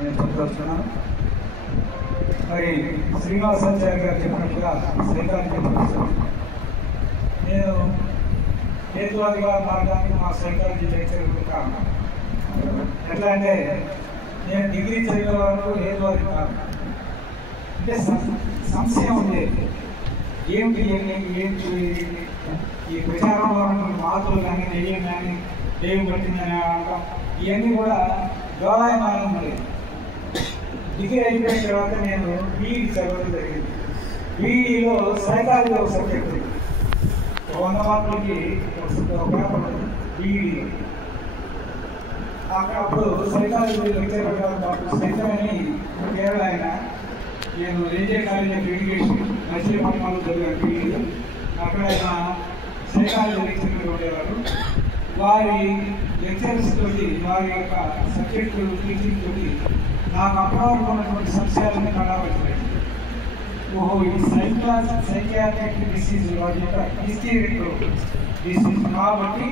నేను చెప్తున్నాను. మరి శ్రీనివాసాచార్య గారు చెప్పినట్టుగా సైకాలజీ ప్రొఫెసర్. నేను హేతువాదిగా మారడానికి మా సైకాలజీ లెక్చర్ కారణం. ఎట్లా అంటే నేను డిగ్రీ చదివే వరకు హేతువాది కాదు. అంటే సంశయం ఉండేది. ఏంటి ఈ ప్రచారంలో ఉన్న మాటలు కానీ దెయ్యం కానీ దెయ్యం పట్టిందని అనడం ఇవన్నీ కూడా డోలాయమానం ఉండేది. డిగ్రీ అయిపోయిన తర్వాత నేను బీఈడి చదవడం జరిగింది. బీఈడిలో సైకాలజీ ఒక సబ్జెక్ట్ 100 మార్కులకి ఒక పేపర్ బీఈడిలో. అప్పుడు సైకాలజీ లెక్చరర్ గారు మాకు సైతమని కేరళ ఆయన. నేను ఏజే కాలేజ్ ఆఫ్ ఎడ్యుకేషన్ మచిలీపట్నంలో చదివాను బీఈడి. అక్కడ ఆయన సైకాలజీ లెక్చరర్ ఉండేవారు. వారి లెక్చర్స్ తోటి వారి యొక్క సబ్జెక్టు టీచింగ్ తోటి నాకు అప్పటివరకు ఉన్నటువంటి సంశయాలన్నీ కనబడుతున్నాయి. ఓహో, ఇది సైకియాట్రిక్ డిసీజ్ వాటి యొక్క హిస్టీరిక్ డిసీజ్ కాబట్టి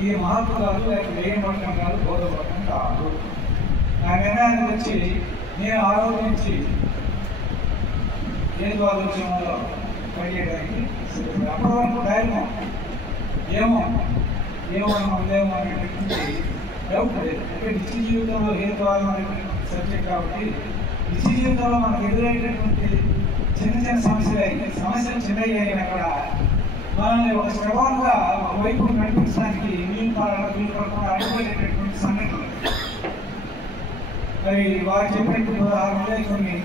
ఇది మహత్వ కాదు, లేకపోతే దెయ్యపడటం కాదు, బోధపడటం కాదు. నా నిర్ణయానికి వచ్చి నేను ఆ రోజు నుంచి ఏదో ఆలోచనలో పనిచేయడానికి అప్పటి వరకు ధైర్యం ఏమో ఉందేమో అనేటువంటి డౌట్ లేదు. అంటే నిత్య జీవితంలో హేతువాదం అనేటువంటి సబ్జెక్ట్ కాబట్టి నిత్య జీవితంలో మనకు ఎదురైనటువంటి చిన్న సమస్యలు చిన్నవి అయినా కూడా మనల్ని ఒక శ్రవంగా వైపు నడిపించడానికి వీలు పడకుండా అడ్డుపడేటటువంటి సంఘటనలు. మరి వారు చెప్పినట్టు ఉదాహరణలో కొన్ని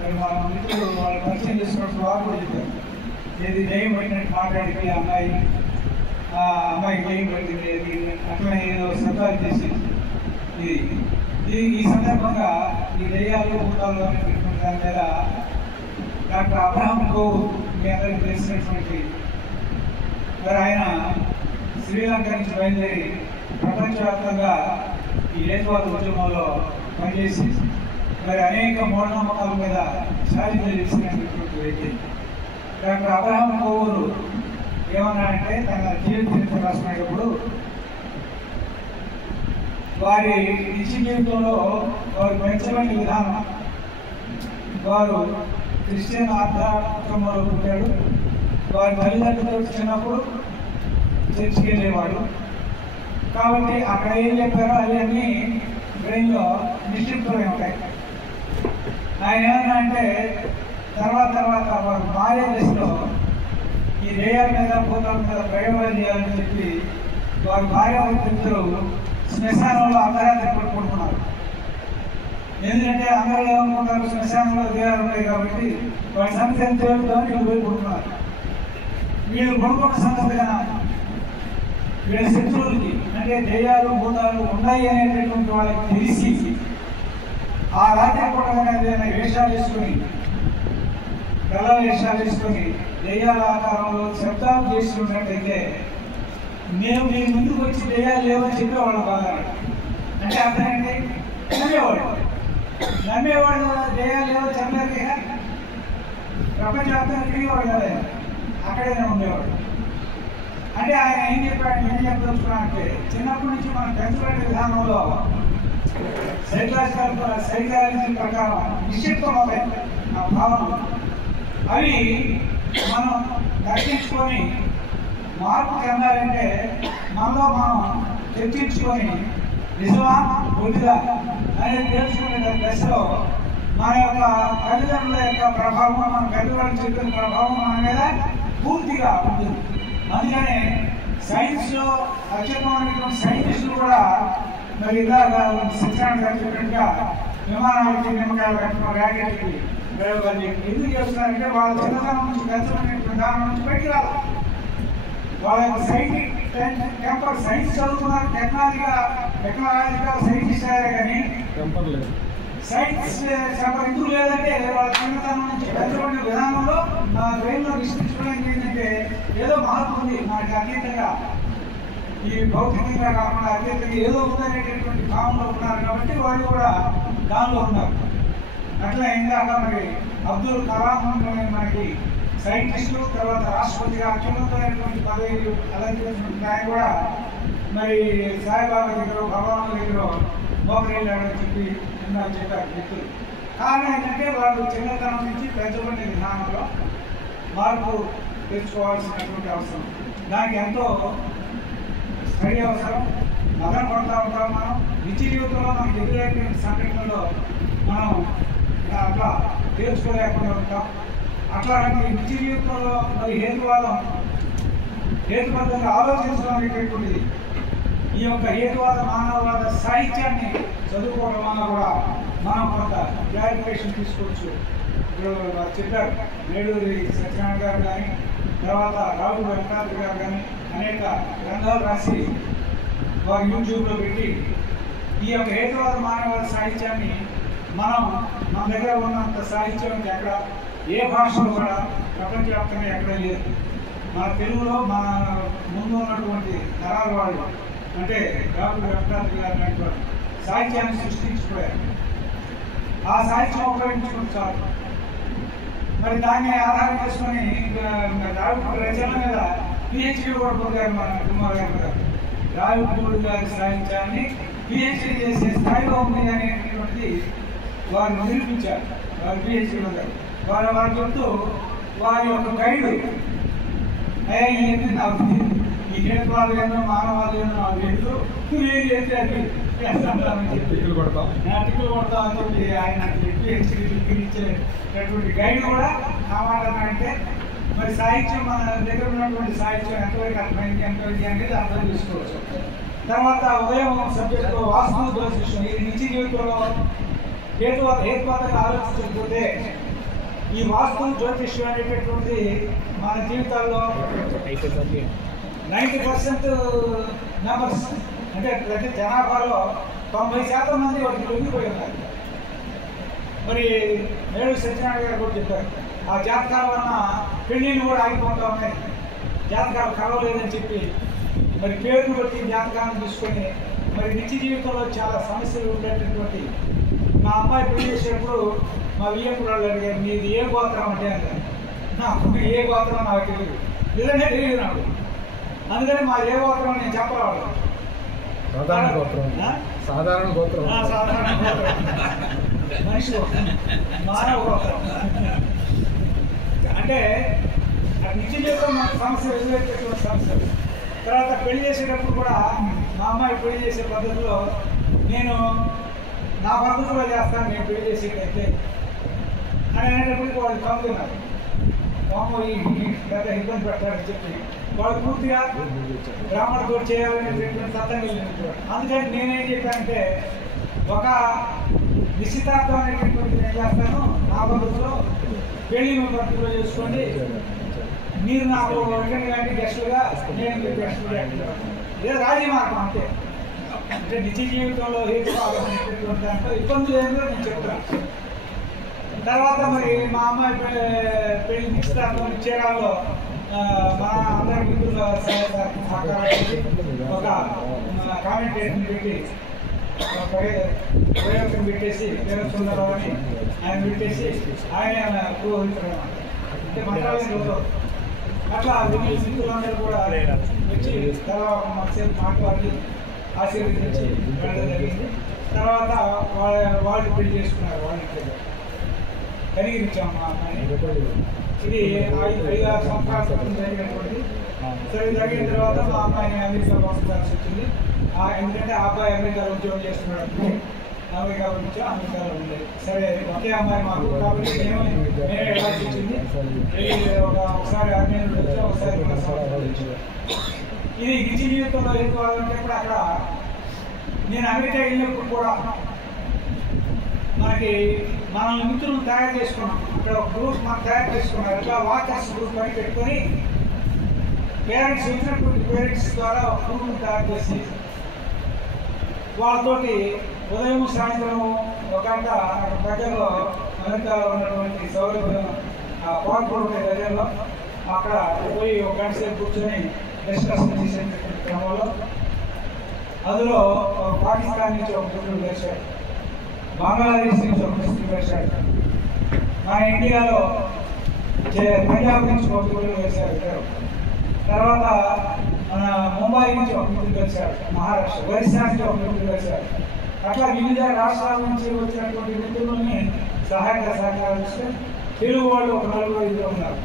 మరి మా మిత్రులు వాళ్ళు పరిచయం చేసుకున్నట్టు వారు కూడా చెప్పారు. ఏది దయ్యం పట్టినట్టు మాట్లాడితే అమ్మాయికి దయ్యం పట్టింది అట్లా ఏదో శబ్దాలు చేసి ఈ సందర్భంగా ఈ దయ్యాలు భూతాలు అనేటువంటి దాని మీద డాక్టర్ అబ్రహాం కోవూర్ మీ అందరికీ తెలిసినటువంటి మరి ఆయన శ్రీలంక నుంచి బయలుదేరి ప్రపంచవ్యాప్తంగా ఈ హేతువాద ఉద్యమంలో పనిచేసి మరి అనేక మూఢనమ్మకాల మీద ఛాలెంజ్ చేసినటువంటి వ్యక్తి. డాక్టర్ అబ్రహాం కోవూరు ఏమన్నాడంటే తన జీవిత చరిత్ర రాసినప్పుడు వారి నిత్య జీవితంలో వారు పెంచబడిన విధానం, వారు క్రిస్టియన్ ఆధ్యాత్మంలో పుట్టాడు. వారి తల్లిదండ్రులతో చిన్నప్పుడు చర్చికి వెళ్ళేవాడు కాబట్టి అక్కడ ఏం చెప్పారో అవన్నీ బ్రెయిన్లో నిశ్చిప్తమై ఉంటాయి. ఆయన ఏమన్నా అంటే తర్వాత వారు మారే దశలో ఈ దయ్యాల మీద భూతాల మీద ప్రయోగాలు చేయాలని చెప్పి వారు భార్యాభర్తలు శ్మశానంలో అర్ధరాత్రి పడుకుంటున్నారు. ఎందుకంటే అందరూ ఏమనుకుంటారు, శ్మశానంలో దయ్యాలు ఉన్నాయి కాబట్టి వారి సంగతి ఎంత తెలుగుతామని వీళ్ళు వెళ్ళుకుంటున్నారు. వీళ్ళు కొనుక్కున్న సంగతిగా వీళ్ళ శత్రువులకి అంటే దయ్యాలు భూతాలు ఉన్నాయి అనేటటువంటి వాళ్ళకి తెలిసి ఆ రాత్రి పూట వేషాలు వేసుకొని గల వేషాలు వేసుకొని దయ్యాల ఆకారంలో శబ్దాలు చేస్తున్నట్టయితే మేము మీ ముందుకు వచ్చి దయ్యాలు లేవని చెప్పేవాళ్ళు బాగా. అంటే అర్థమైంది, నమ్మేవాళ్ళు దయ్యాలు లేవని చెప్పలేక ప్రపంచవ్యాప్తంగా తిరిగేవాడు కదా, అక్కడైనా ఉండేవాడు. అంటే ఆయన ఏం చెప్పదలుచుకున్నా అంటే చిన్నప్పటి నుంచి మనం పెంచబడే విధానంలో సైకాలజీ ప్రకారం నిశ్చితమవుతాయి ఆ భావనలు. అవి మనం దర్శించుకొని మార్పు చెందాలంటే మనలో మనం చర్చించుకొని నిజమా బుద్ధిగా అనేది తెలుసుకునే దశలో మన యొక్క తల్లిదండ్రుల యొక్క ప్రభావం, మన పెద్దవాళ్ళు చెప్పిన ప్రభావం మన మీద పూర్తిగా ఉంటుంది. అందుకనే సైన్స్లో అత్యుత్తమైనటువంటి సైంటిస్టులు కూడా మరి ఇలాగా శిక్షణ చెప్పినట్టుగా విమానాలకి నిమ్మకాయలు కట్టడం, ర్యాకెట్కి ప్రయోగాలు ఎందుకు చేస్తున్నారంటే వాళ్ళ చిన్నతనం నుంచి పెంచబడినటువంటి దాని నుంచి బయటికి రావాలి. వాళ్ళ యొక్క టెంపర్ సైన్స్ చదువుకున్నారు, టెక్నాలజికల్ సైంటిస్ట్ అయ్యారు కానీ సైన్స్ టెంపర్ ఎందుకు లేదంటే వాళ్ళ చిన్నతనం నుంచి పెంచబడిన విధానంలో బ్రెయిన్లో విశ్లేషించడానికి ఏంటంటే ఏదో మార్పు ఉంది, మనకి అతీతంగా ఈ భౌతికంగా కాకుండా అతీతంగా ఏదో ఉందనేటటువంటి భావంలో ఉన్నారు కాబట్టి వాళ్ళు కూడా దానిలో ఉన్నారు. అట్లా ఇందాక మరి అబ్దుల్ కలాం మనకి సైంటిస్టు, తర్వాత రాష్ట్రపతిగా అత్యున్నతమైనటువంటి పదవిలు అలంకరించినటువంటి ఆయన కూడా మరి సాయిబాబా దగ్గర భగవాన్ దగ్గర మోకరిల్లాడని చెప్పి ఇందాక చెప్పారు వ్యక్తులు. కారణం ఏంటంటే వాళ్ళు చిన్నతనం నుంచి పెంచబడిన విధానంలో మార్పు తెచ్చుకోవాల్సినటువంటి అవసరం. దానికి ఎంతో స్టడీ అవసరం. మదన పడుతూ ఉంటాం మనం. నిత్య జీవితంలో మనకు ఎదురైనటువంటి సంఘటనలో మనం అట్లా తెలుసుకోలేకుండా ఉంటాం. అట్లాంటి నిత్య జీవితంలో మరి హేతుబద్ధంగా ఆలోచించడం అనేటటువంటిది ఈ యొక్క హేతువాద మానవవాద సాహిత్యాన్ని చదువుకోవడం వల్ల కూడా మనం కొంత క్లారిఫికేషన్ తీసుకోవచ్చు. ఇప్పుడు చెప్పారు నేడూరి సత్యనారాయణ గారు కానీ, తర్వాత రావు వెంకటాద్రి గారు కానీ అనేక గ్రంథాలు రాసి వారు యూట్యూబ్లో పెట్టి ఈ యొక్క హేతువాద మానవవాద సాహిత్యాన్ని మన దగ్గర ఉన్నంత సాహిత్యం ఎక్కడ ఏ భాషలో కూడా ప్రపంచవ్యాప్తంగా ఎక్కడ లేదు. మన తెలుగులో మన ముందు ఉన్నటువంటి తరాల వాళ్ళు అంటే రావు వెంకటాద్రి గారు లాంటి వాళ్ళు సాహిత్యాన్ని సృష్టించిపోయారు. ఆ సాహిత్యం ఉపయోగించుకుని చాలు. మరి దాన్ని ఆధారం చేసుకొని రచనల మీద పిహెచ్డీ కూడా పొందారు మన కుమార్ గారు. రావిపూడి గారి సాహిత్యాన్ని పిహెచ్డీ చేసే స్థాయిలో ఉంది అనేటువంటిది వారు నిరూపించారు. వారు పిహెచ్డీ పొందారు. వారు చెప్తూ వారి యొక్క గైడు ఇవన్నీ నాకు ఈ హేతువాదు ఏమో మానవాదు ఏమో నాకు లేదు, నువ్వేం చేస్తే అది టిక్కులు కొడతామని చెప్పి ఆయన ఇచ్చేటటువంటి గైడ్ కూడా కావాలనంటే మరి సాహిత్యం మన దగ్గర ఉన్నటువంటి సాహిత్యం ఎంతవరకు అర్థమైంది ఎంతవరకు అనేది అర్థం చేసుకోవచ్చు. తర్వాత ఉదయం సబ్జెక్టులో వాస్తు జ్యోతిష్యం ఇది నిత్య జీవితంలో హేతువాదంగా ఆలోచించకపోతే ఈ వాస్తు జ్యోతిష్యం అనేటటువంటి మన జీవితాల్లో 90% నెంబర్స్ అంటే ప్రతి జనాభాలో 90% మంది వాటికి లొంగిపోయి ఉన్నారు. మరి నేడూరి సత్యనారాయణ గారు కూడా చెప్పారు ఆ జాతకాల వలన పెళ్ళిళ్ళు కూడా ఆగిపోతూ ఉన్నాయి, జాతకాలు కలవలేదని చెప్పి మరి పేరును బట్టి జాతకాలను తీసుకొని మరి నిత్య జీవితంలో చాలా సమస్యలు ఉండేటటువంటి మా అమ్మాయి పెళ్లి చేసేటప్పుడు మా వియ్యప్పుడు వాళ్ళు అడిగారు మీది ఏ గోత్రం అంటే అన్నారు. నాకు ఏ గోత్రం నాకు తెలియదు, నిజంగా తెలియదు నాకు. అందుకని మా ఏ గోత్రం నేను చెప్పరాడు. సాధారణ గోత్రం మనిషి గోత్రం, మానవ గోత్రం. అంటే నిత్య జీవితం మనకు సమస్య ఎదురయ్యేటటువంటి సమస్యలు. తర్వాత పెళ్లి చేసేటప్పుడు కూడా మా అమ్మాయి పెళ్లి చేసే పద్ధతిలో నేను నా పద్ధతిలో చేస్తాను నేను పెళ్లి చేసేటైతే అని అనేటప్పటికి వాళ్ళు కమ్ముతున్నారు. మామ ఈ పెద్ద ఇబ్బంది పెట్టాలని చెప్పి వాళ్ళు పూర్తిగా బ్రాహ్మణతో చేయాలనేటువంటి సత్తం వెళ్ళినప్పుడు. అందుకని నేనేం చెప్పానంటే ఒక నిశ్చితార్థం అనేటటువంటి నేను చేస్తాను నా పద్ధతిలో, పెళ్లి పద్ధతిలో చేసుకోండి, మీరు నాకు రిటర్న్ కానీ గెస్టులుగా నేను మీకు గెస్టులుగా ఇదే రాజీ మార్గం అంతే. అంటే నిత్య జీవితంలో హేతువాదం దాంట్లో ఇబ్బందులు ఏంటో నేను చెప్తాను. తర్వాత మరి మా అమ్మాయి పెళ్లి నిశ్చితార్థం చీరాల్లో మా అందరి మిత్రుల సహకారానికి ఒక కామెంటేషన్ పెట్టి ప్రయోగం పెట్టేసి సుందరరావు అని ఆయన పెట్టేసి ఆయన పురోహితుడు అంటే మంత్రాలయంలో అట్లా మిత్రులందరూ కూడా వచ్చి తర్వాత మాకు మాట్లాడి ఆశీర్వదించి వెళ్ళడం జరిగింది. తర్వాత వాళ్ళు పెళ్లి చేసుకున్నారు. వాళ్ళ కలిగించాము మా అమ్మాయిని. ఇది 5-6 సంవత్సరాల క్రితం జరిగినటువంటి. సరే జరిగిన తర్వాత మా అమ్మాయిని అమెరికా పంపించాల్సి వచ్చింది. ఎందుకంటే ఆ అబ్బాయి అమెరికాలో ఉద్యోగం చేస్తున్నాడు. అమెరికా పంపించా అమెరికాలో ఉండేది. సరే ఒకే అమ్మాయి మాకు కాబట్టి నేనే వెళ్ళాల్సి వచ్చింది. ఒకసారి 6 నెలలు వచ్చా, ఒకసారి 2 సంవత్సరాలు వచ్చా. ఇది నిత్య జీవితంలో ఎదుర్కోవాలంటే కూడా అక్కడ నేను అమెరికా వెళ్ళినప్పుడు కూడా మనకి మనల్ని మిత్రులను తయారు చేసుకున్నాం. ఇక్కడ ఒక గ్రూప్ మనం తయారు చేసుకున్నాం. ఎట్లా వాకర్స్ గ్రూప్ అని పెట్టుకొని పేరెంట్స్ వచ్చినటువంటి పేరెంట్స్ ద్వారా ఒక గ్రూప్ను తయారు చేసి వాళ్ళతోటి ఉదయం సాయంత్రం ఒక గంట దగ్గరలో అమెరికాలో ఉన్నటువంటి సౌలభ్యం పాల్గొనే దగ్గరలో అక్కడ పోయి ఒక గంట సేపు కూర్చొని డిస్కషన్ చేసేటటువంటి క్రమంలో అందులో పాకిస్తాన్ నుంచి ఒక మిత్రుడు వేశాడు, బంగ్లాదేశ్ నుంచి ఒక మిత్రుడు వేశాడు, మన ఇండియాలో పంజాబ్ నుంచి ఒక మిత్రుడు వేశారు, తర్వాత మన ముంబై నుంచి ఒక మిత్రుడు వేశాడు, మహారాష్ట్ర ఒరిస్సా నుంచి ఒక మిత్రుడు వేశాడు, అట్లా వివిధ రాష్ట్రాల నుంచి వచ్చినటువంటి నిపుణుల్ని సహాయక సహకారాలు ఇస్తే తెలుగు వాళ్ళు ఒక 4-5 ఉన్నారు.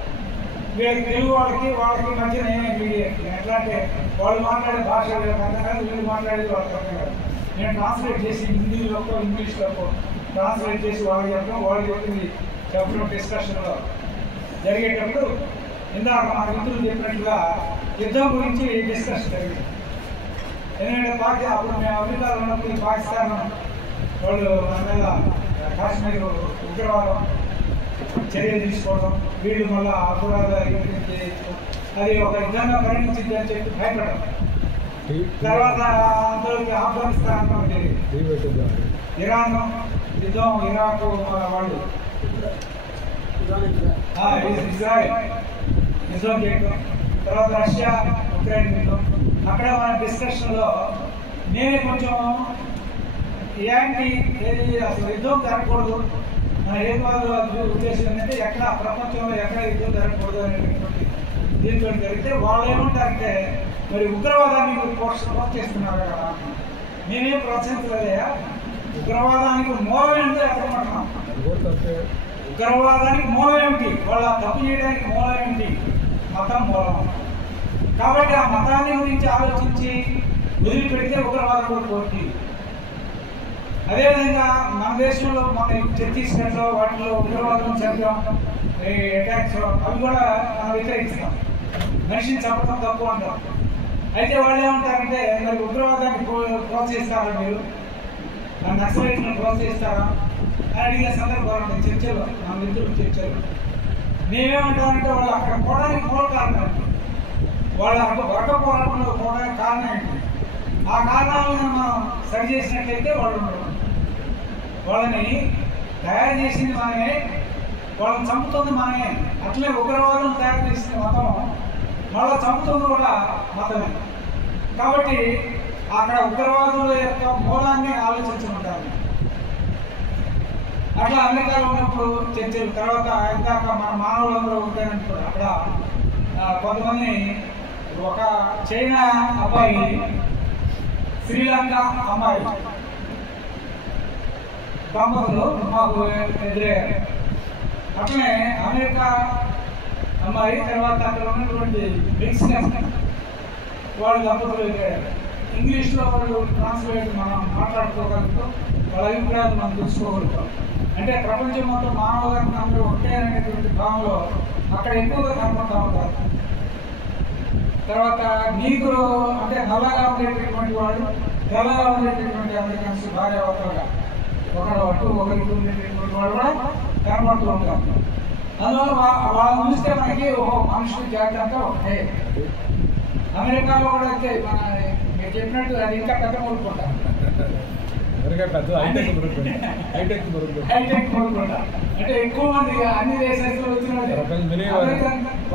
వీళ్ళకి తెలుగు వాళ్ళకి మధ్య నేనే మీడియేట్. ఎట్లా అంటే వాళ్ళు మాట్లాడే భాష అర్థం కాదు, వీళ్ళు మాట్లాడేది వాళ్ళకి అర్థం కాదు. నేను ట్రాన్స్లేట్ చేసి హిందీలోకి ఇంగ్లీష్లోకి ట్రాన్స్లేట్ చేసి వాళ్ళు చెప్పడం, వాళ్ళు చెప్పింది చెప్పడం డిస్కషన్లో జరిగేటప్పుడు ఇందాక మా మిత్రులు చెప్పినట్టుగా యుద్ధం గురించి డిస్కషన్ జరిగింది. ఎందుకంటే అప్పుడు మేము అమెరికాలో ఉన్నప్పుడు పాకిస్తాన్ వాళ్ళు మన మీద కాశ్మీర్ ఉగ్రవాదం చర్యలు తీసుకోవడం, వీళ్ళు మళ్ళీ అపరాధ చేయొచ్చు, అది ఒక యుద్ధంగా పరిణించింది అని చెప్పి భయపడడం. తర్వాత అందులోకి ఆఫ్ఘనిస్తాన్ ఇరాన్ యుద్ధం, ఇరాక్ వాళ్ళు ఇజ్రాయెల్ యుద్ధం చేయడం, తర్వాత రష్యా ఉక్రెయిన్ యుద్ధం. అక్కడ మన డిస్కషన్లో నేనే కొంచెం ఏది అసలు యుద్ధం జరగకూడదు, మన హేతువాద ఉద్దేశం ఏంటంటే ఎక్కడ ప్రపంచంలో ఎక్కడ యుద్ధం జరగకూడదు అనేటటువంటి దీంతో జరిగితే వాళ్ళు ఏమంటారంటే మరి ఉగ్రవాదాన్ని ప్రోత్సహిస్తున్నారు కదా. నేనేం ప్రోత్సహించలేదయా, ఉగ్రవాదానికి మూలం ఏంటో ఎక్కడమంటున్నాం. ఉగ్రవాదానికి మూలం ఏమిటి, వాళ్ళ తప్పు చేయడానికి మూలం ఏమిటి, మతం మూలం. కాబట్టి ఆ మతాన్ని గురించి ఆలోచించి వదిలిపెడితే ఉగ్రవాదం కూడా పోటీ. అదేవిధంగా మన దేశంలో మన ఛత్తీస్గఢ్లో వాటిలో ఉగ్రవాదం చంపడం, అటాక్స్ అవి కూడా మనం వ్యతిరేకిస్తాం. మనిషిని చంపడం తప్పు అంటాం. అయితే వాళ్ళు ఏమంటారంటే మరి ఉగ్రవాదాన్ని ప్రోత్సహిస్తారా, మీరు నక్సలైట్లను ప్రోత్సహిస్తారా అని అడిగే సందర్భాలు ఉంటాయి చర్చలో, మన మిత్రులు చర్చలు. మేమేమంటామంటే వాళ్ళు అక్కడ పోవడానికి మూల కారణం ఏంటి, వాళ్ళు అక్కడ వర్గ పోరాటంలో పోవడానికి కారణం ఏంటి, ఆ కారణాలను మనం సరి చేసినట్లయితే వాళ్ళు ఉండరు. వాళ్ళని తయారు చేసింది మనమే, వాళ్ళని చంపుతుంది మనమే. అట్లే ఉగ్రవాదం తయారు చేసిన మతం మళ్ళీ చంపుతుంది కూడా మతమే. కాబట్టి అక్కడ ఉగ్రవాదుల యొక్క మూలాన్ని ఆలోచించమంటారు. అట్లా అమెరికాలో ఉన్నప్పుడు చర్చలు, తర్వాత ఇందాక మన మానవులందరూ ఉంటాయంటారు. అక్కడ కొంతమంది ఒక చైనా అబ్బాయి, శ్రీలంక అమ్మాయి దంపతులు మాకు ఎదురయ్యారు. అట్లనే అమెరికా అమ్మాయి, తర్వాత అక్కడ ఉన్నటువంటి మెక్సికన్ వాళ్ళు దంపతులు ఎదురయ్యారు. ఇంగ్లీష్లో వాళ్ళు ట్రాన్స్లేట్ మనం మాట్లాడుకోగలుగుతాం, వాళ్ళ అభిప్రాయాలు మనం తెలుసుకోగలుగుతాం. అంటే ప్రపంచం మొత్తం మానవులను అందరూ ఒకటే అనేటువంటి భావంలో అక్కడ ఎక్కువగా కనపడతా ఉంటారు. తర్వాత నీకులు అంటే నల్లగా ఉండేటటువంటి వాళ్ళు, తెల్లగా ఉండేటటువంటి అమెరికన్స్ భార్యాభర్తలుగా ఒకరికి ఉండేటటువంటి వాళ్ళు కూడా కనపడుతూ ఉంటారు. అందువల్ల వాళ్ళని చూస్తే మనకి మనుషుల జాతి అంతా ఒకటే. అమెరికాలో కూడా అయితే మన మీరు చెప్పినట్టు అది ఇంకా పెద్ద కోరుకుంటారు, హైటెక్ కోరుకుంటా. అంటే ఎక్కువ మంది అన్ని దేశాల్లో వచ్చిన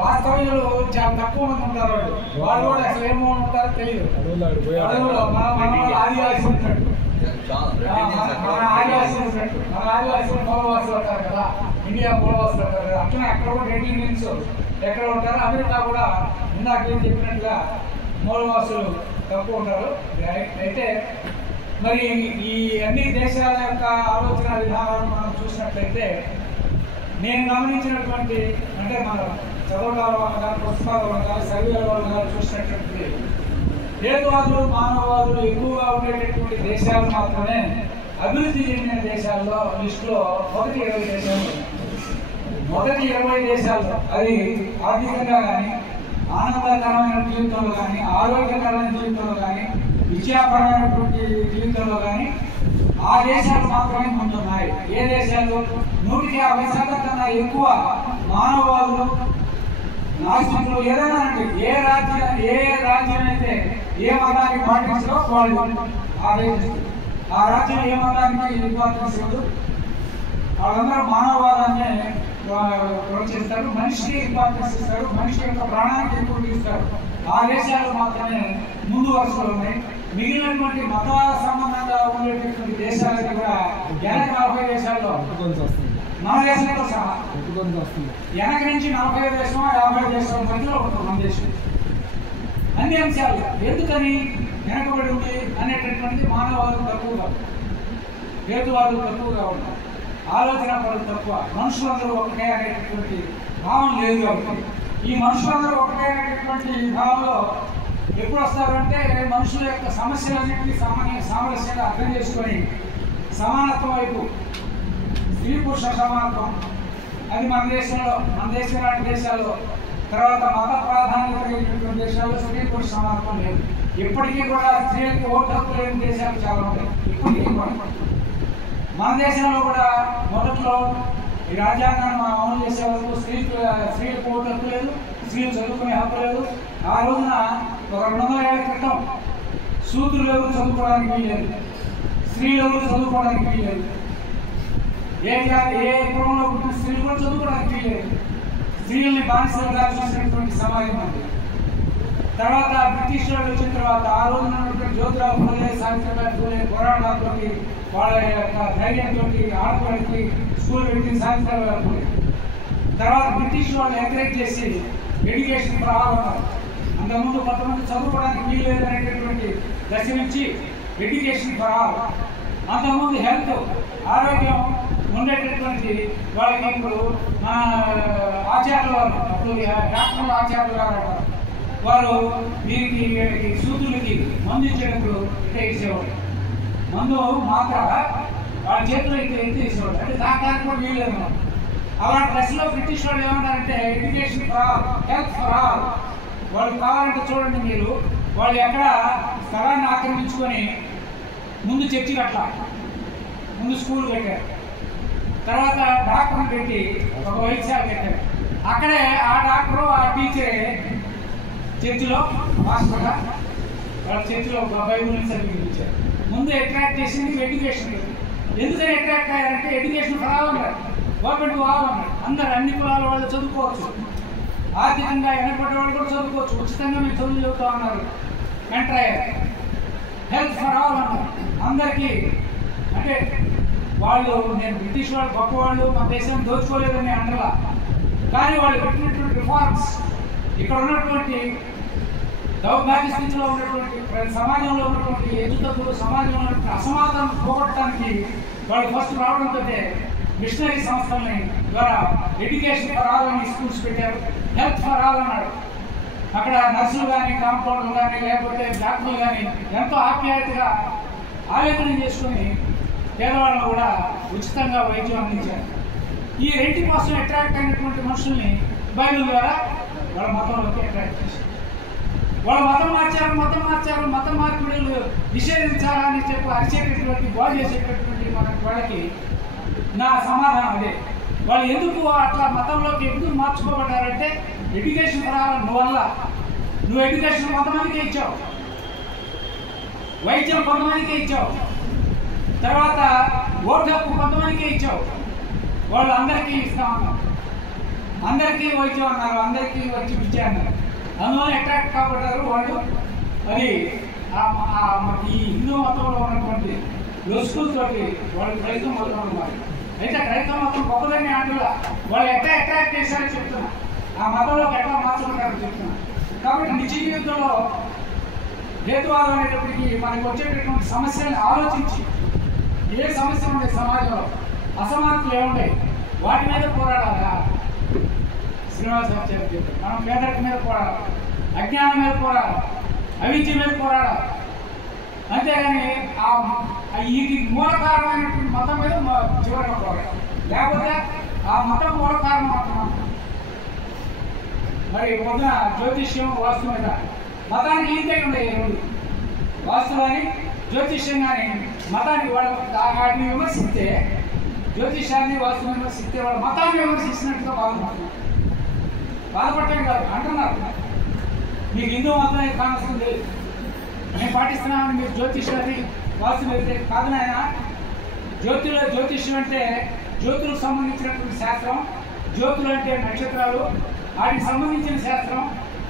వాస్తవ్యులు చాలా తక్కువ మంది ఉంటారు. వాళ్ళు కూడా అసలు ఏమో ఉంటారో తెలియదు. ఆదివాసి ఉంటాడు, మన ఆదివాసి మూలవాసులు ఉంటారు కదా, ఇండియా మూలవాసులు ఉంటారు కదా. అట్లనే అక్కడ కూడా రెడ్ ఇండియన్స్ ఎక్కడ ఉంటారు. అమెరికా కూడా ఇందాక ఏం చెప్పినట్టుగా మూలవాసులు తక్కువ ఉంటారు. అయితే మరి ఈ అన్ని దేశాల యొక్క ఆలోచన విధానాలను మనం చూసినట్లయితే నేను గమనించినటువంటి, అంటే మన చదవడాల వల్ల కానీ పుస్తకాల వల్ల కానీ సర్వేల వల్ల కానీ చూసినటువంటి హేతువాదులు, మానవవాదులు ఎక్కువగా ఉండేటటువంటి దేశాలు మాత్రమే అభివృద్ధి చెందిన దేశాల్లో లిస్టులో మొదటి 20 దేశాలు ఉన్నాయి. మొదటి 20 దేశాల్లో అది ఆర్థికంగా కానీ, ఆనందకరమైన జీవితంలో కానీ, ఆరోగ్యకరమైన జీవితంలో కానీ, విద్యాపరమైనటువంటి జీవితంలో కానీ ఆ దేశాలు మాత్రమే ముందున్నాయి. ఏ దేశాలు 150% కన్నా ఎక్కువ మానవవాదులు, నాస్తికులు ఏదైనా అంటే ఏ రాజ్యం అయితే ఏ మతానికి పాటించడో వాళ్ళు ఆ రాజ్యం ఏ మతానికి పాటించదు. వాళ్ళందరూ మానవవాదాన్ని ప్రోత్సహిస్తారు, మనిషికి ఇంపార్టెన్స్ ఇస్తారు, మనిషి యొక్క ప్రాణానికి ఎక్కువ ఇస్తారు. ఆ దేశాలు మాత్రమే ముందు వరుసలో ఉన్నాయి. మిగిలినటువంటి మత సంబంధంగా ఉండేటటువంటి దేశాలకి కూడా 40 దేశాల్లో మన దేశంతో సహా వెనక నుంచి 40 దేశం 50 దేశాల మధ్యలో ఉంటుంది మన దేశం. అన్ని అంశాలు ఎందుకని వెనకబడి ఉంది అనేటటువంటి మానవాదం తక్కువగా. హేతువాదులు తక్కువగా ఉంటారు, ఆలోచన పరులు తక్కువ, మనుషులందరూ ఒకటే అనేటటువంటి భావం లేదు కాబట్టి ఈ మనుషులందరూ ఒకటే అనేటటువంటి భావంలో ఎప్పుడు వస్తారంటే మనుషుల యొక్క సమస్యలన్నింటినీ సామరస్యంగా అర్థం చేసుకొని సమానత్వం వైపు, స్త్రీ పురుష సమానత్వం, అది మన దేశం లాంటి దేశాల్లో, తర్వాత మత ప్రాధాన్యత కలిగినటువంటి దేశాల్లో స్త్రీ పురుష సమానత్వం లేదు. ఇప్పటికీ కూడా స్త్రీలకు ఓటు హక్కు లేని దేశాలు చాలా ఉన్నాయి. ఇప్పటికీ కూడా మన దేశంలో కూడా మొదట్లో ఈ రాజ్యాంగాన్ని మనం అమలు చేసే వరకు స్త్రీలకు ఓటు హక్కు లేదు, స్త్రీలు చదువుకునే హక్కు లేదు. ఆ రోజున ఒక 200 ఏళ్ల క్రితం శూద్రులు ఎవరు చదువుకోవడానికి వీల్లేదు, స్త్రీలు ఎవరు చదువుకోవడానికి వీల్లేదు, ఏ కులంలో పుట్టిన స్త్రీలు కూడా చదువుకోవడానికి వీల్లేదు. స్త్రీలని బానిసలుగా చూసినటువంటి సమాజం ఉంది. తర్వాత బ్రిటిష్ వాళ్ళు వచ్చిన తర్వాత ఆ రోజున ఉన్నటువంటి జ్యోతిరావు ఫులే, సావిత్రిబాయి ఫులే పోరాటాలతోటి వాళ్ళ యొక్క ధైర్యంతో ఆడపిల్లలకి స్కూల్ పెట్టింది సావిత్రిబాయి ఫులే. తర్వాత బ్రిటిష్ వాళ్ళు ఎంకరేజ్ చేసి ఎడ్యుకేషన్ రావాలన్నారు. అంతకుముందు కొంతమంది చదువుకోవడానికి వీల్లేదు అనేటటువంటి దశ నుంచి ఎడ్యుకేషన్ ఫర్ ఆల్. అంతకుముందు హెల్త్, ఆరోగ్యం ఉండేటటువంటి వాళ్ళకి ఇప్పుడు మన ఆచార్యులు వారు, అప్పుడు డాక్టర్లు ఆచార్యులు వారు వారు వీరికి సూదులకి మందు ఇచ్చేటప్పుడు ఇట్లా ఇచ్చేవాడు. మందు మాత్ర వాళ్ళ చేతిలో ఎత్తి ఇచ్చేవాడు, అంటే దానికి కూడా వీల్లేదు. అలాంటి దశలో బ్రిటిష్ వాళ్ళు ఏమన్నారంటే education for all, health for all. వాళ్ళు కావాలంటే చూడండి మీరు, వాళ్ళు ఎక్కడ స్థలాన్ని ఆక్రమించుకొని ముందు చర్చి కట్టాలి, ముందు స్కూల్ కట్టారు, తర్వాత డాక్టర్ని పెట్టి ఒక వైద్యశాల కట్టారు. అక్కడే ఆ డాక్టరు ఆ టీచరే చర్చిలో మాస్టర్గా వాళ్ళ చర్చిలో బైబుల్ని చదివించారు. ముందు అట్రాక్ట్ చేసింది ఎడ్యుకేషన్. ఎందుకని అట్రాక్ట్ అయ్యారంటే ఎడ్యుకేషన్ రావాలన్నారు, గవర్నమెంట్ కావాలన్నారు. అందరు అన్ని కులాల వాళ్ళు చదువుకోవచ్చు, ఆర్థికంగా వెనకబడ్డ వాళ్ళు కూడా చదువుకోవచ్చు, ఉచితంగా మీరు చదువు చదువుతా ఉన్నారు. ఎంటర్ అయ్యారు. హెల్త్ ఫర్ ఆల్ అన్నారు అందరికీ. అంటే వాళ్ళు, నేను బ్రిటిష్ వాళ్ళు గొప్పవాళ్ళు, మన దేశం దోచుకోలేదని అంటలా, కానీ వాళ్ళు పెట్టినటువంటి రిఫార్మ్స్, ఇక్కడ ఉన్నటువంటి దౌర్భాగ్య స్థితిలో ఉన్నటువంటి సమాజంలో ఉన్నటువంటి ఎదుగుదల, సమాజంలో ఉన్నటువంటి అసమాధానం పోగొట్టడానికి వాళ్ళు ఫస్ట్ రావడంతో మిషనరీ సంస్థలని ద్వారా ఎడ్యుకేషన్ ఫర్ ఆల్ అని స్కూల్స్ పెట్టారు. హెల్త్ ఫర్ ఆల్ అన్నాడు. అక్కడ నర్సులు కానీ, కాంపౌండర్లు కానీ, లేకపోతే డాక్టర్లు కానీ ఎంతో ఆప్యాయతగా ఆవేదన చేసుకుని పేదవాళ్ళను కూడా ఉచితంగా వైద్యం అందించారు. ఈ రెంటి కోసం అట్రాక్ట్ అయినటువంటి మనుషుల్ని బైబిల్ ద్వారా వాళ్ళ మతంలోకి అట్రాక్ట్ చేశారు. వాళ్ళు మతం మార్చారు. మతం మార్పిడులు నిషేధించాలని చెప్పి అరిచేటటువంటి, బాగు చేసేటటువంటి వాళ్ళకి నా సమాధానం అదే. వాళ్ళు ఎందుకు అట్లా మతంలోకి ఎందుకు మార్చుకోబడ్డారంటే ఎడ్యుకేషన్ రావాలి వల్ల. నువ్వు ఎడ్యుకేషన్ కొంతమందికే ఇచ్చావు, వైద్యం కొంతమందికే ఇచ్చావు, తర్వాత ఓటు హక్కు కొంతమందికే ఇచ్చావు. వాళ్ళు అందరికీ ఇస్తామన్నారు, అందరికీ వైద్యం అన్నారు, అందరికీ వచ్చి విద్య అన్నారు. అందువల్ల అట్రాక్ట్ కాబట్టారు వాళ్ళు. అది ఈ హిందూ మతంలో ఉన్నటువంటి లొసుకులతోటి వాళ్ళు క్రైస్తవ మతంలో ఉన్నారు. అయితే క్రైస్తవ మతం గొప్పదని అంటున్నా, వాళ్ళు ఎట్లా అట్రాక్ట్ చేశారో చెప్తున్నా, ఆ మతంలోకి ఎట్లా మార్చుకుంటారో చెప్తున్నా. కాబట్టి నిజ జీవితంలో హేతువాదం అనేటప్పటికీ మనకు వచ్చేటటువంటి సమస్యలను ఆలోచించి, ఏ సమస్యలు ఉండే సమాజంలో, అసమానతలు ఏముంటాయి, వాటి మీద పోరాడాలా. శ్రీనివాసాచార్య చెప్పారు, మనం పేదరికం మీద పోరాడాలి, అజ్ఞానం మీద పోరాడాలి, అవిద్య మీద పోరాడాలి. అంతేగాని ఈ మూల కారణమైనటువంటి మతం మీద చివరిగా పోరాడాలి. లేకపోతే ఆ మతం మూల కారణం అంటున్నాం. మరి పొద్దున జ్యోతిష్యం, వాస్తు మీద మతానికి ఇంతే ఉన్నాయి. రెండు వాస్తు కానీ జ్యోతిష్యం కానీ మతానికి వాటిని విమర్శిస్తే, జ్యోతిష్యాన్ని వాస్తుని విమర్శిస్తే వాళ్ళు మతాన్ని విమర్శించినట్టుగా బాధపడటం కాదు అంటున్నారు. మీకు హిందూ మతం కానొస్తుంది, మేము పాటిస్తున్నామని మీరు జ్యోతిష్యాన్ని వాస్తు వెళ్తే కాదు నాయన. జ్యోతిష్యం అంటే జ్యోతులకు సంబంధించినటువంటి శాస్త్రం, జ్యోతులు అంటే నక్షత్రాలు, వాటికి సంబంధించిన శాస్త్రం.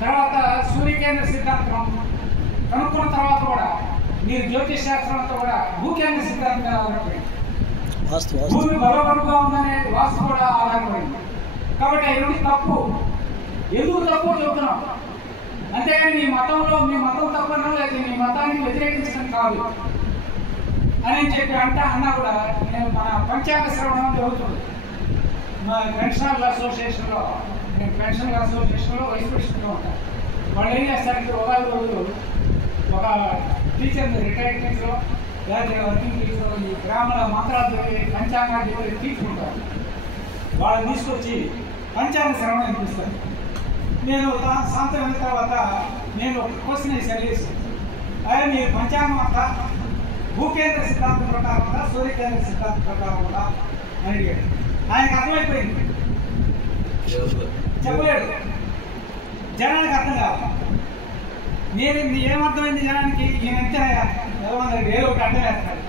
తర్వాత సూర్యకేంద్ర సిద్ధాంతం కనుక్కున్న తర్వాత కూడా మీరు జ్యోతిష్ శాస్త్రం అంతా కూడా భూకేంద్ర సిద్ధాంతం మీద ఆధారపడింది. భూమి బలపడుగా ఉందనే వాస్తు కూడా ఆధారపడింది. కాబట్టి అవి తప్పు. ఎందుకు తప్పు చెబుతున్నాం, అంతేగాని మీ మతం తప్పనో లేదా మీ మతాన్ని వ్యతిరేకించడం కాదు. అని చెప్పి అన్నా కూడా నేను మన పంచాంగ శ్రవణం జరుగుతుంది మా పెన్షనర్ల అసోసియేషన్లో, నేను పెన్షనర్ల అసోసియేషన్లో వైస్ ప్రెసిడెంట్గా ఉంటాను. వాళ్ళు ఏం చేస్తారంటే ఉగాది రోజు ఒక టీచర్ని రిటైర్డ్ టీచరు లేకపోతే వర్కింగ్ టీచరు ఈ గ్రామాల మంత్రాలు చెప్పి పంచాంగాలు చెప్పి తీసుకుంటారు. వాళ్ళని తీసుకొచ్చి పంచాంగ శ్రవణం అనిపిస్తారు. నేను సాయంత్రం అయిన తర్వాత నేను ఒక క్వశ్చన్ వేసాను. అదే మీరు పంచాంగం అంతా భూకేంద్ర సిద్ధాంతం ప్రకారం ఉందా, సూర్యకేంద్ర సిద్ధాంతం ప్రకారం ఉందా అని అడిగాడు. ఆయనకు అర్థమైపోయింది, చెప్పలేడు, జనానికి అర్థం కాదు. నేను ఏమర్థమైంది జనానికి, ఈయన అంతేనా ఎవరన్నా ఏదో ఒకటి అర్థం వేస్తాడు,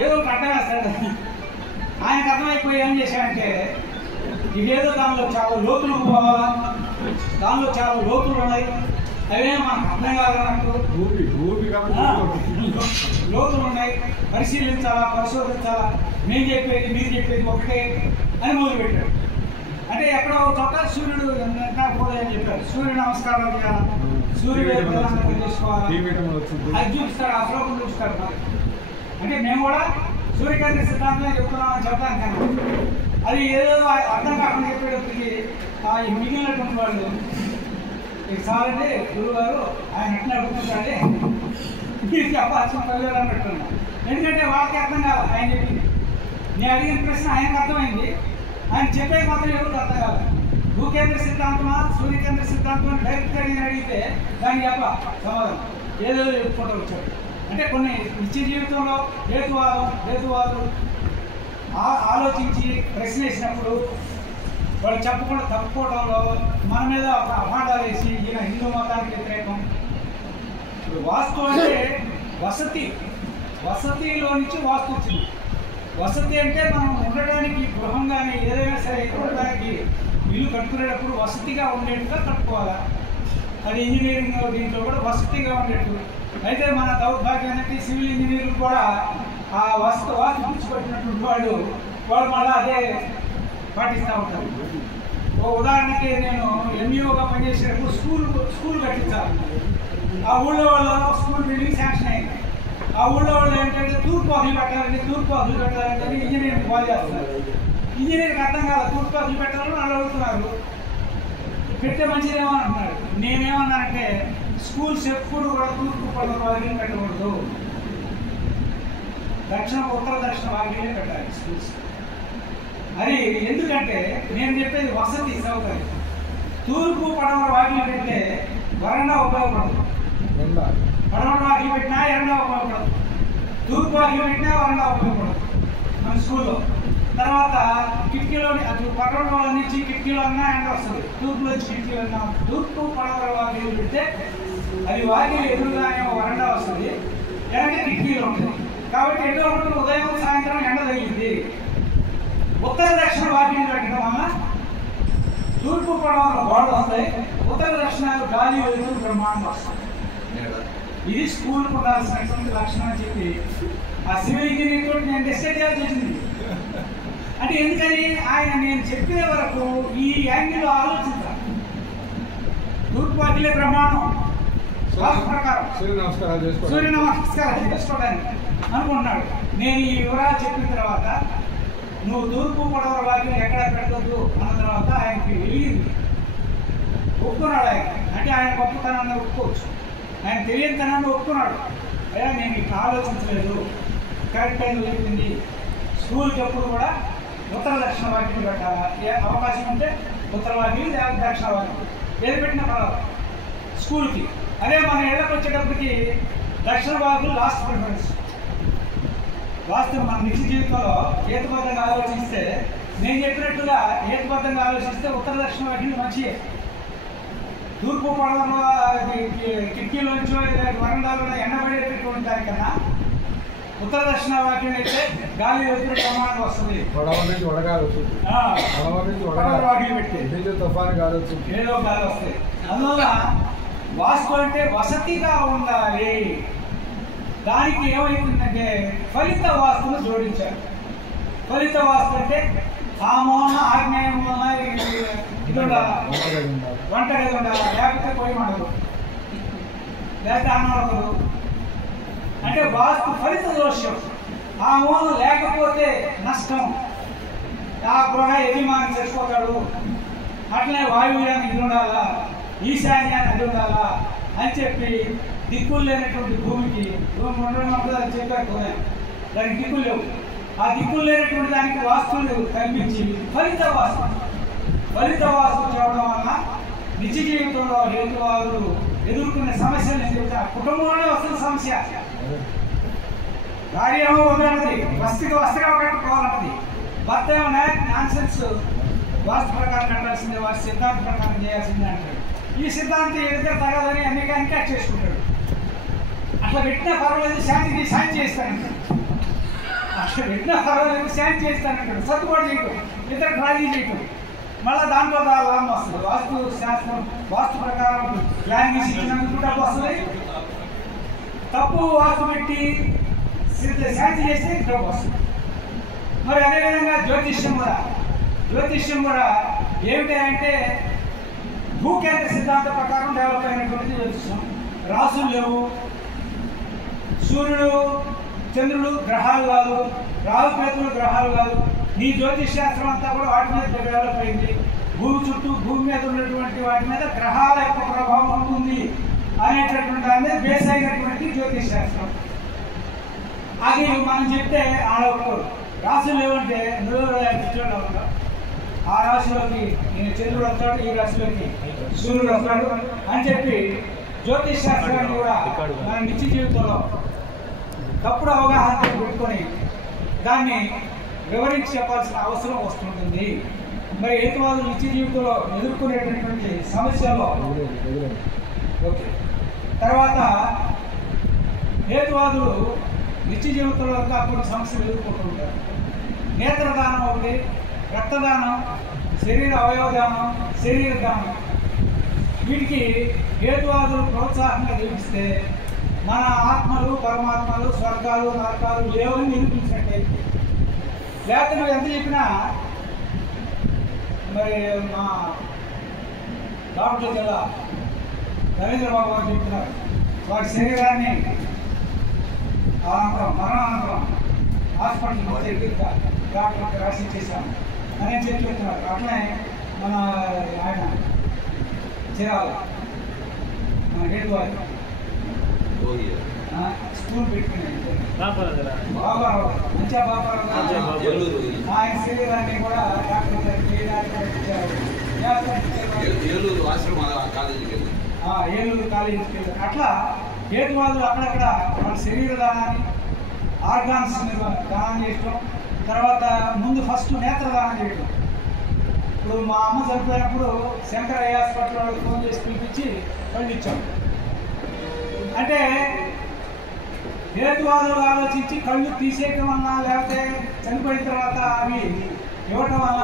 ఏదో ఒకటి అర్థం వేస్తాడు. ఆయనకు అర్థమైపోయి ఏం చేశాడంటే ఇదేదో దానిలో చాలా లోతులు పోవాలా, దానిలో చాలా లోతులు ఉన్నాయి, అవే మనకు అర్థం కాదన్నట్టు లోతులు ఉన్నాయి, పరిశీలించాలా, పరిశోధించాలా, మేము చెప్పేది మీరు చెప్పేది ఒకటే అని మొదలుపెట్టాడు. అంటే ఎక్కడో ఒక చోట సూర్యుడు ఉదయం చెప్పారు, సూర్యుడు నమస్కారం చేయాలా, సూర్యుడు చేసుకోవాలి, అది చూపిస్తాడు, ఆ శ్లోకం చూపిస్తాడు. అంటే మేము కూడా సూర్యకేంద్ర సిద్ధాంతం చెప్తున్నామని చెప్పడానికి అది ఏదో అర్థం కాకుండా చెప్పేటప్పటికి మిగిలినటువంటి వాళ్ళు చాలండి గురువు గారు ఆయన ఎట్లా అడుగుతుంటే మీరు చెప్పాల్సిన పల్లెలు అన్నట్టున్నా. ఎందుకంటే వాళ్ళకి అర్థం కాదు ఆయన చెప్పింది. నేను అడిగిన ప్రశ్న ఆయనకు అర్థమైంది, ఆయన చెప్పేది మాత్రం ఎవరికి అర్థం కాదు. భూకేంద్ర సిద్ధాంతమా సూర్యకేంద్ర సిద్ధాంతం డైరెక్ట్గా నేను అడిగితే దానికి చెప్ప సమాధానం ఏదో చెప్పుకుంటూ వచ్చాడు. అంటే కొన్ని నిత్య జీవితంలో హేతువాదులు ఆలోచించి ప్రశ్న వేసినప్పుడు వాళ్ళు చెప్పకుండా తప్పుకోవడంలో మన మీద ఒక అపాఠాలు వేసి ఈయన హిందూ మతానికి వ్యతిరేకం. ఇప్పుడు వాస్తు అంటే వసతిలో నుంచి వాస్తు వచ్చింది. వసతి అంటే మనం ఉండడానికి గృహం కానీ ఏదైనా సరే ఉండడానికి ఇల్లు కట్టుకునేటప్పుడు వసతిగా ఉండేట్టుగా కట్టుకోవాలి. అది ఇంజనీరింగ్ దీంట్లో కూడా వసతిగా ఉండేట్టు. అయితే మన దౌర్భాగ్యానికి సివిల్ ఇంజనీర్లు కూడా ఆ వాస్తు పిచ్చిపెట్టినటువంటి వాళ్ళు మళ్ళీ అదే పాటిస్తూ ఉంటారు. ఉదాహరణకి నేను ఎంఈఓగా పనిచేసేటప్పుడు స్కూల్ కట్టించాలి. ఆ ఊళ్ళో వాళ్ళు స్కూల్ బిల్డింగ్ శాంక్షన్ అయింది. ఆ ఊళ్ళో వాళ్ళు ఏంటంటే తూర్పు అదులు పెట్టాలంటే ఇంజనీరింగ్ బాగా చేస్తున్నారు. ఇంజనీరింగ్ అర్థం కాదు, తూర్పు అదులు పెట్టాలని వాళ్ళు అడుగుతున్నారు. పెట్టే మంచిదేమో అంటున్నారు. నేనేమన్నానంటే స్కూల్స్ ఎప్పుడు కూడా తూర్పు పడమర వాగిలి పెట్టకూడదు, ఉత్తర దక్షిణ వాగిలే పెట్టాలి స్కూల్స్. అది ఎందుకంటే నేను చెప్పేది వసతి సౌకర్యం. తూర్పు పడమర వాగిలి పెడితే వరండా ఉపయోగపడదు, పడమర వాగిలి పెట్టినా ఎరండా ఉపయోగపడదు, తూర్పు వాగిలి పెట్టినా వరండా ఉపయోగపడదు మన స్కూల్లో. తర్వాత కిటికీలోని అది పడమర నుంచి కిటికీలో అన్నా ఎండ వస్తుంది, తూర్పు నుంచి కిటికీలో అన్నా. తూర్పు పడమర వాగిలి పెడితే అది వాగిలి ఎదురుగానే వరండా వస్తుంది, వెనక కిటికీలో ఉంటుంది. కాబట్టి ఎన్నో ఉదయం సాయంత్రం ఎండ తగిలింది. ఉత్తర దక్షిణ వాకిలి పెట్టడం వల్ల తూర్పు పడమర గోడలు వస్తాయి, ఉత్తర దక్షిణాలు గాలి వెలుతురు బ్రహ్మాండం వస్తాయి. ఇది స్కూల్ ఉండాల్సినటువంటి లక్షణం అని చెప్పి ఆ సివిల్ ఇంజనీర్ తోటి నేను డిసైడ్ చేయాల్సి వచ్చింది. అంటే ఎందుకని ఆయన నేను చెప్పే వరకు ఈ యాంగిల్లో ఆలోచించాలి. తూర్పు వాకిలే బ్రహ్మాండం ప్రకారం సూర్య నమస్కారం చేసుకోవడానికి అనుకుంటున్నాడు. నేను ఈ వివరాలు చెప్పిన తర్వాత నువ్వు తూర్పు పడమర వాకిలి ఎక్కడ పెట్టద్దు అన్న తర్వాత ఆయనకి వెలిగింది, ఒప్పుకున్నాడు. ఆయన అంటే ఆయన గొప్పతనాన్ని ఒప్పుకోవచ్చు, ఆయన తెలియనితనాన్ని ఒప్పుకున్నాడు. అయ్యా నేను ఇట్లా ఆలోచించలేదు, కరెక్ట్ టైం చెప్పింది. స్కూల్కి ఎప్పుడు కూడా ఉత్తర దక్షిణ వాకిలి పెట్టాలా, అవకాశం ఉంటే ఉత్తర వాకిలి దక్షిణ వాకిలి ఏది పెట్టినా పర్వాలేదు స్కూల్కి. అదే మన ఇళ్ళకి వచ్చేటప్పటికి దక్షిణ వాకిలి లాస్ట్ ప్రిఫరెన్స్. వాస్తవం మన నిత్య జీవితంలో హేతుబద్ధంగా ఆలోచిస్తే, నేను చెప్పినట్టుగా హేతుబద్ధంగా ఆలోచిస్తే ఉత్తర దక్షిణ వాకిలి మంచియే. తూర్పు పడమర కిటికీలోంచో వరండాలో ఎండబడేటటువంటి దానికన్నా ఉత్తర దక్షిణ వాకిలి అయితే గాలి వెలుతురు ప్రమాణం వస్తుంది. వాకిలి పెట్టి తుఫాను గాలి వచ్చింది, ఏదో గాలి వస్తాయి. అందువల్ల వాస్తు అంటే వసతిగా ఉండాలి. దానికి ఏమైతుందంటే ఫలిత వాస్తును జోడించారు. ఫలిత వాస్తు అంటే ఆ మూలన ఆగ్నేయ మూలన ఇది ఉండాలి, వంటగది ఉండాలి, లేకపోతే పొయ్యి ఉండదు, లేకపోతే అన్నం ఉండదు. అంటే వాస్తు ఫలిత దోషం. ఆ మూలం లేకపోతే నష్టం, ఆ గృహ యజమాని చచ్చిపోతాడు, అట్లనే వాయువ్యాన్ని ఇది ఉండాలా, ఈశాన్యాన్ని అది ఉండాలా అని చెప్పి దిక్కులు లేనటువంటి భూమికి ఉండడం చెప్పారు. దానికి దిక్కులు లేవు. ఆ దిక్కులు లేనటువంటి దానికి వాస్తువులు కల్పించి ఫలిత వాస్తు చేయడం వలన నిత్య జీవితంలో హేతువాదులు ఎదుర్కొనే సమస్యలు చెబుతారు. కుటుంబంలోనే వస్తున్న సమస్య. భార్య ఏమో వదలన్నది, వస్తిగా కట్టుకోవాలన్నది, భర్త ఏమో నాన్ సెన్స్ వాస్తు ప్రకారం కట్టాల్సిందే, వారి సిద్ధాంత ప్రకారం చేయాల్సిందే అంటాడు. ఈ సిద్ధాంతం ఏదైతే తగదని అన్ని ఇంకా చేసుకుంటాడు. అట్లా పెట్టినా పర్వాలేదు, శాంతి చేస్తానంటాడు. అట్లా పెట్టినా పర్వాలేదు, శాంతి చేస్తానంటాడు. సర్దుబాటు చేయటం, ఇతర రాజీ చేయటం, మళ్ళీ దాంట్లో లాభం వస్తుంది. వాస్తు శాస్త్రం వాస్తు ప్రకారం ప్లాన్ వేసి ఇచ్చినందుకు డబ్బు వస్తుంది. తప్పు వాస్తు పెట్టి శాంతి చేస్తే డబ్బు వస్తుంది. మరి అదేవిధంగా జ్యోతిష్యం కూడా ఏమిటి అంటే భూకేంద్ర సిద్ధాంత ప్రకారం డెవలప్ అయినటువంటి జ్యోతిష్యం. రాసులు లేవు, సూర్యుడు చంద్రుడు గ్రహాలు కాదు, రాహుకేతులు గ్రహాలు కాదు. నీ జ్యోతిష్ శాస్త్రం అంతా కూడా వాటి మీద డెవలప్ అయింది. భూమి చుట్టూ భూమి మీద ఉన్నటువంటి వాటి మీద గ్రహాల యొక్క ప్రభావం ఉంటుంది అనేటటువంటి దాని మీద బేస్ అయినటువంటి జ్యోతిష్ శాస్త్రం. అది మనం చెప్తే ఆడవరు. రాశులు ఏమంటే నువ్వు ఉంటావు, ఆ రాశిలోకి నేను చంద్రుడు వస్తాడు, ఈ రాశిలోకి సూర్యుడు వస్తాడు అని చెప్పి జ్యోతిష్ శాస్త్రాన్ని కూడా మన నిత్య జీవితంలో తప్పుడు అవగాహన పెట్టుకొని దాన్ని వివరించి చెప్పాల్సిన అవసరం వస్తుంటుంది. మరి హేతువాదులు నిత్య జీవితంలో ఎదుర్కొనేటటువంటి సమస్యల్లో ఓకే. తర్వాత హేతువాదులు నిత్య జీవితంలో ఇంకా కొన్ని సమస్యలు ఎదుర్కొంటుంటారు. నేత్రదానం ఒకటి, రక్తదానం, శరీర అవయవదానం, శరీర దానం. వీటికి హేతువాదులు ప్రోత్సాహంగా చూపిస్తే మన ఆత్మలు, పరమాత్మలు, స్వర్గాలు, నరకాలు లేవని నిరూపించినట్టయితే. లేకపోతే నువ్వు ఎంత చెప్పినా మరి మా డాక్టర్ జిల్లా రవీంద్రబాబు గారు చెప్తున్నారు, వాడి శరీరాన్ని మరణానంతరం హాస్పిటల్ డాక్టర్కి రాసి ఇచ్చేసాం అని చెప్తున్నారు. అట్లనే మన ఆయన చిరాలు మన హేతువాది స్కూల్ పెట్టుకుని బాబారావు, మంచిగా బాబారావు ఆయన శరీరాన్ని కూడా డాక్టర్ ఏలూరు కాలేజీకి వెళ్ళారు. అట్లా హేతువాదులు అక్కడక్కడ వాళ్ళ శరీర దానాన్ని, ఆర్గాన్స్ దానం చేయటం, తర్వాత ముందు ఫస్ట్ నేత్రదానం చేయటం. ఇప్పుడు మా అమ్మ చనిపోయినప్పుడు శంకరయ్య హాస్పిటల్ వాళ్ళకి ఫోన్ చేసి పిలిపించి కళ్ళు ఇచ్చాం. అంటే హేతువాదులు ఆలోచించి కళ్ళు తీసేయటం వల్ల, లేకపోతే చనిపోయిన తర్వాత అవి ఇవ్వటం వల్ల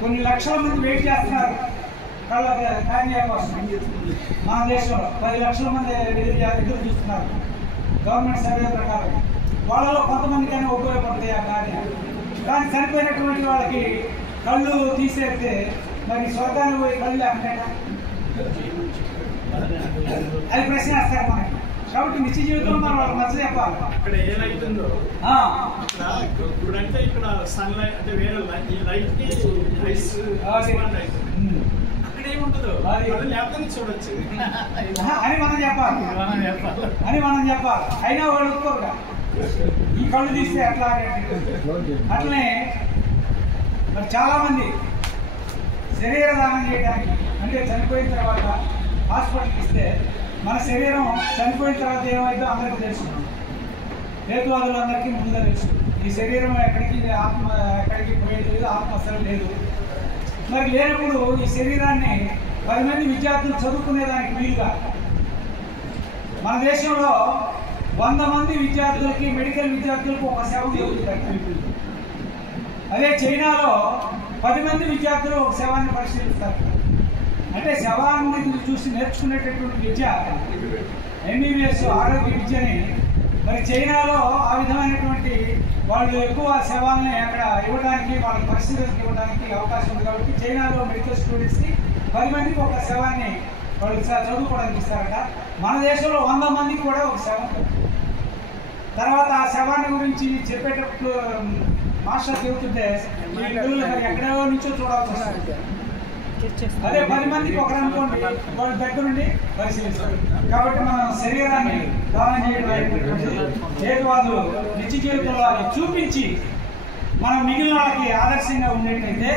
కొన్ని లక్షల మంది వెయిట్ చేస్తున్నారు కళ్ళ కార్నియా కోసం. మన దేశంలో 10 లక్షల మంది ఎదురు చూస్తున్నారు గవర్నమెంట్ సర్వే ప్రకారం. వాళ్ళలో కొంతమందికైనా ఉపయోగపడతాయి ఆ కార్యం. కానీ చనిపోయినటువంటి వాళ్ళకి కళ్ళు తీసేస్తే మరి స్వర్గానికి పోయి కళ్ళు లేకుండా అది ప్రశ్న వేస్తారు మనకి. కాబట్టి నిత్య జీవితంలో మనం వాళ్ళకి నచ్చ చెప్పాలి. ఇక్కడ ఏదైతుందో ఇప్పుడంటే ఇక్కడ సన్ లైట్ అంటే వేరే ఈ లైట్ కి అక్కడ ఏముంటుందో లేకపోతే చూడొచ్చు అని మనం చెప్పాలి. అయినా వాళ్ళు ఒప్పుకోరుగా ఈ కళ్ళు తీస్తే అట్లా. అట్లనే మరి చాలా మంది శరీర దానం చేయడానికి అంటే చనిపోయిన తర్వాత హాస్పిటల్కి ఇస్తే మన శరీరం చనిపోయిన తర్వాత ఏమైందో అందరికీ తెలుసు. హేతువాదులందరికీ ముందుగా తెలుసు ఈ శరీరం ఆత్మ ఎక్కడికి పోయేది లేదు, ఆత్మ అసలు లేదు. మరి లేనప్పుడు ఈ శరీరాన్ని 10 మంది విద్యార్థులు చదువుకునేదానికి వీలుగా మన దేశంలో 100 మంది విద్యార్థులకి, మెడికల్ విద్యార్థులకు ఒక శవం జరుగుతుంది. అదే చైనాలో 10 మంది విద్యార్థులు ఒక శవాన్ని పరిశీలిస్తారు. అంటే శవాన్ని చూసి నేర్చుకునేటటువంటి విద్య ఎంబీబీఎస్ ఆరోగ్య విద్యని మరి చైనాలో ఆ విధమైనటువంటి వాళ్ళు ఎక్కువ శవాల్ని అక్కడ ఇవ్వడానికి, వాళ్ళకి పరిశీలనకి ఇవ్వడానికి అవకాశం ఉంది. కాబట్టి చైనాలో మెడికల్ స్టూడెంట్స్కి 10 మందికి ఒక శవాన్ని వాళ్ళు చదువుకోవడానికి ఇస్తారట. మన దేశంలో 100 మందికి కూడా ఒక శవం. తర్వాత ఆ శవాన్ని గురించి చెప్పేటప్పుడు మాస్టర్ చెబుతుంటే ఈ పిల్లలు మరి ఎక్కడో నుంచో చూడాల్సి వస్తుంది. అదే 10 మందికి ఒకరు అనుకోండి, వాళ్ళ దగ్గరుండి పరిశీలిస్తారు. కాబట్టి మనం శరీరాన్ని దానం చేయడం హేతువాదులు నిత్య జీవితంలో అది చూపించి మనం మిగిలిన వాళ్ళకి ఆదర్శంగా ఉండేటైతే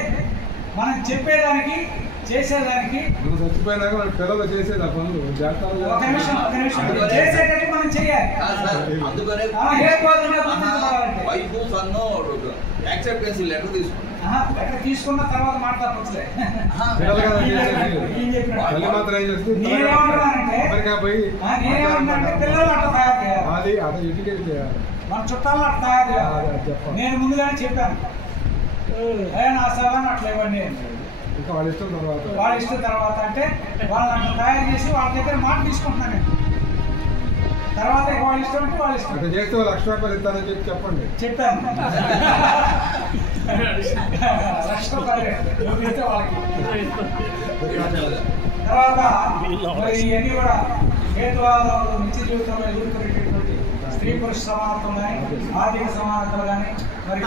మనం చెప్పేదానికి చేసేదానికి చచ్చిపోయినాక వాళ్ళ పిల్లలు చేసేది ఆ పనులు ఒక నిమిషం చేసేటట్టు మనం చేయాలి. తీసుకున్న తర్వాత మాట్లాడవచ్చులే. నేనేమంటానంటే పిల్లలు అట్లా తయారు చేయాలి, మన చుట్టాలను అట్లా తయారు చేయాలి. నేను ముందుగానే చెప్పాను, నా సలహాను అట్లా ఇవ్వండి. ఇంకా వాళ్ళ ఇష్టం తర్వాత అంటే వాళ్ళని అట్లా తయారు చేసి వాళ్ళ దగ్గర మాట తీసుకుంటున్నాను నేను. తర్వాత వాళ్ళ ఇష్టం అంటే వాళ్ళ ఇష్టం. అట్లా చేస్తే వాళ్ళు ₹1,00,000 ఇస్తారని చెప్పి చెప్పండి. చెప్పాను ₹1,00,000 ఇస్తే వాళ్ళకి. తర్వాత మరి ఇవన్నీ కూడా హేతువాదాలు నిత్య జీవితంలో ఎదుర్కొనేటటువంటి స్త్రీ పురుష సమానత్వం కానీ ఆర్థిక సమానతలు కానీ మరి